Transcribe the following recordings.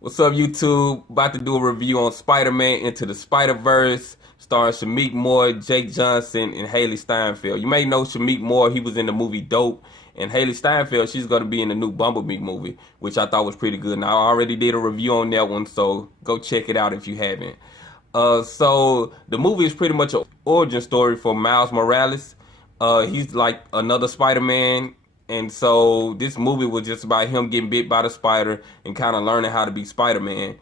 What's up, YouTube? About to do a review on Spider-Man Into the Spider-Verse, starring Shameik Moore, Jake Johnson, and Haley Steinfeld. You may know Shameik Moore, he was in the movie Dope, and Haley Steinfeld, she's going to be in the new Bumblebee movie, which I thought was pretty good. Now, I already did a review on that one, so go check it out if you haven't. So the movie is pretty much an origin story for Miles Morales. He's like another Spider-Man, and so this movie was just about him getting bit by the spider and kind of learning how to be Spider-Man.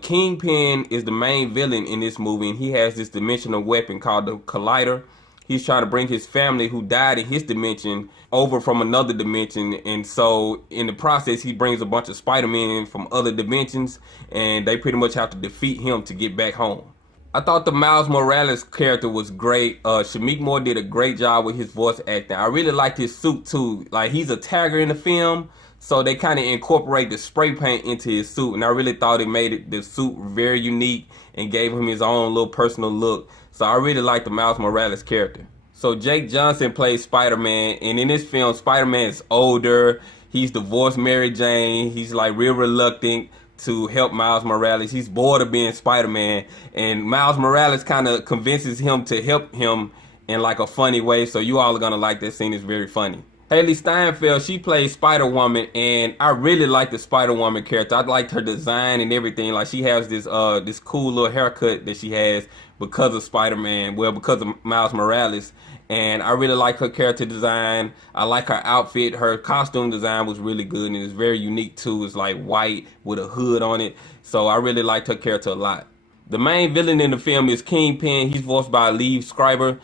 Kingpin is the main villain in this movie, and he has this dimensional weapon called the Collider. He's trying to bring his family who died in his dimension over from another dimension, and so in the process he brings a bunch of Spider-Men from other dimensions, and they pretty much have to defeat him to get back home. I thought the Miles Morales character was great. Shameik Moore did a great job with his voice acting. I really liked his suit too. Like, he's a tagger in the film, so they kind of incorporate the spray paint into his suit, and I really thought it made the suit very unique and gave him his own little personal look. So I really liked the Miles Morales character. So Jake Johnson plays Spider-Man, and in this film, Spider-Man is older. He's divorced Mary Jane. He's like real reluctant to help Miles Morales. He's bored of being Spider-Man, and Miles Morales kind of convinces him to help him in like a funny way. So you all are gonna like that scene. It's very funny. Haley Steinfeld, she plays Spider-Woman, and I really like the Spider-Woman character. I liked her design and everything. Like, she has this cool little haircut that she has because of Spider-Man, well, because of Miles Morales. And I really like her character design. I like her outfit. Her costume design was really good, and it's very unique too. It's like white with a hood on it. So I really liked her character a lot. The main villain in the film is Kingpin. He's voiced by Liev Schreiber.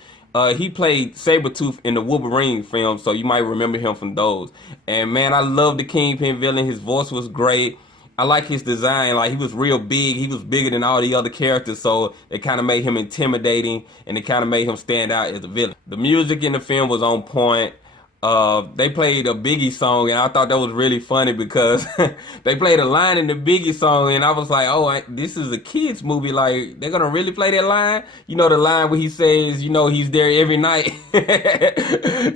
He played Sabretooth in the Wolverine film, so you might remember him from those. And man, I love the Kingpin villain. His voice was great. I like his design. Like, he was real big. He was bigger than all the other characters, so it kind of made him intimidating, and it kind of made him stand out as a villain. The music in the film was on point. They played a Biggie song, and I thought that was really funny because they played a line in the Biggie song, and I was like, oh, this is a kid's movie. Like, they're going to really play that line? You know, the line where he says, you know, he's there every night.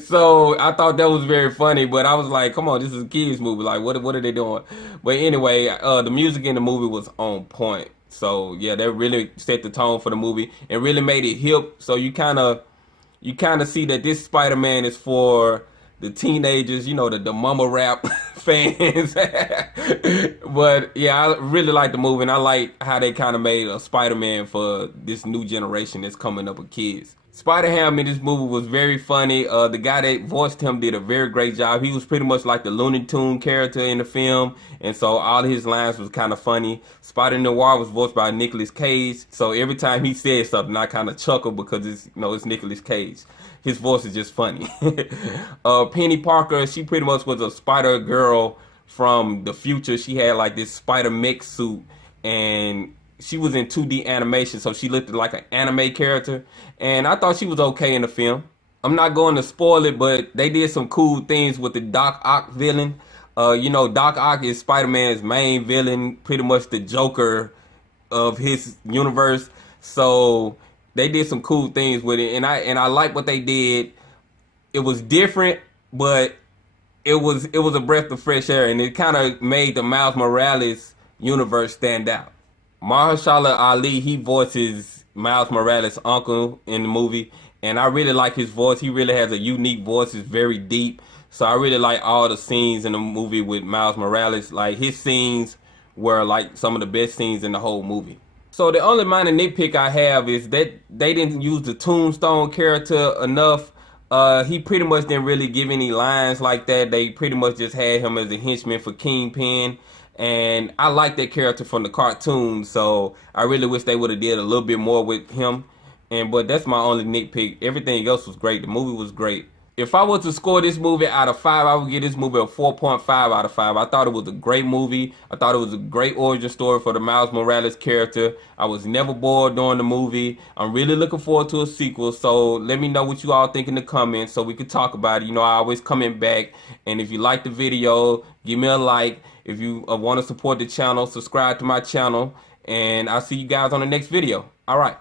So I thought that was very funny, but I was like, come on, this is a kid's movie. Like, what are they doing? But anyway, the music in the movie was on point. So yeah, that really set the tone for the movie and really made it hip. So you kind of see that this Spider-Man is for the teenagers, you know, the mama rap fans. But yeah, I really like the movie, and I like how they kind of made a Spider-Man for this new generation that's coming up with kids. SpiderHam in this movie was very funny. The guy that voiced him did a very great job. He was pretty much like the Looney Tune character in the film, and so all of his lines was kind of funny. Spider Noir was voiced by Nicolas Cage, so every time he said something, I kind of chuckle because it's Nicolas Cage. His voice is just funny. Penny Parker, she pretty much was a Spider Girl from the future. She had like this Spider mech suit, and she was in 2D animation, so she looked like an anime character, and I thought she was okay in the film. I'm not going to spoil it, but they did some cool things with the Doc Ock villain. You know, Doc Ock is Spider-Man's main villain, pretty much the Joker of his universe. So they did some cool things with it, and I like what they did. It was different, but it was a breath of fresh air, and it kind of made the Miles Morales universe stand out. Mahershala Ali, he voices Miles Morales' uncle in the movie, and I really like his voice. He really has a unique voice. It's very deep. So I really like all the scenes in the movie with Miles Morales. Like, his scenes were like some of the best scenes in the whole movie. So the only minor nitpick I have is that they didn't use the Tombstone character enough. He pretty much didn't really give any lines like that. They pretty much just had him as a henchman for Kingpin. And I like that character from the cartoon, so I really wish they would have did a little bit more with him. But that's my only nitpick. Everything else was great. The movie was great. If I was to score this movie out of 5, I would give this movie a 4.5 out of 5. I thought it was a great movie. I thought it was a great origin story for the Miles Morales character. I was never bored during the movie. I'm really looking forward to a sequel. So let me know what you all think in the comments so we could talk about it. You know, I always coming back. And if you like the video, give me a like. If you want to support the channel, subscribe to my channel. And I'll see you guys on the next video. All right.